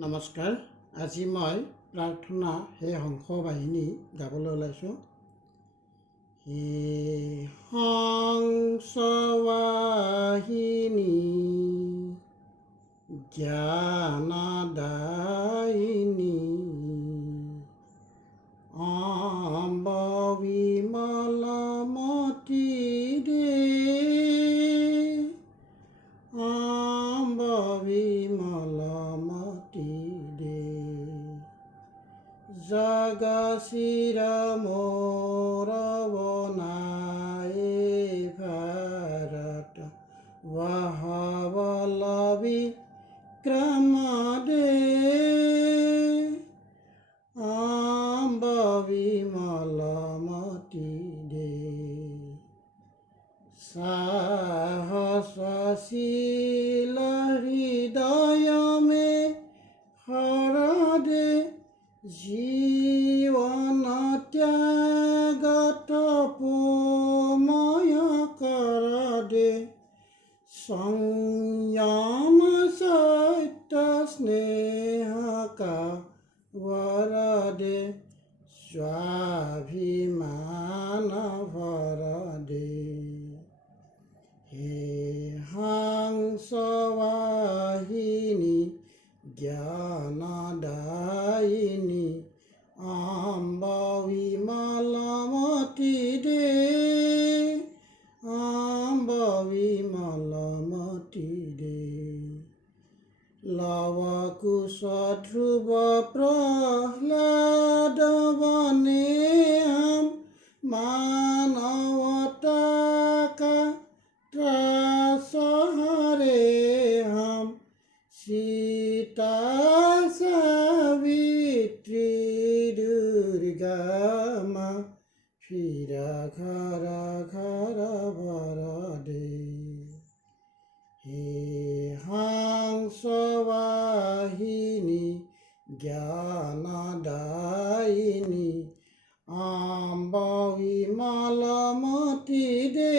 নমস্কাৰ। আজি মই প্ৰাৰ্থনা হে হংস বাহিনী গাবলৈ ওলাইছোঁ। হে হংস বাহিনী জ্ঞানদায়িনী অম্ব বিমলমতি দে অম্ব বিমলমতি দে জগশিৰ মোৰ বনায়ে ভাৰত বহবলবি ক্ৰম দে অম্ব বিমলমতি দে সাহসশীল হৃদয়মে হৰদে জীবন ত্যাগ তপময় কৰ দে সংযম সত্য স্নেহকা বৰ দে স্বাভিমান ভৰ দে হে হংস বাহিনী জ্ঞানদায়িনী অম্ব বিমলমতি দে অম্ব বিমলমতি দে লৱ কুশ ধ্ৰুৱ প্ৰহ্লাদ বনে মানৱতা ত্ৰাসহৰে হম সীতা সাবিত্ৰী দুৰ্গা মা ফিৰা ঘৰ ঘৰ ভৰ দে হে হংস বাহিনী জ্ঞানদায়িনী অম্ব বিমলমতি দে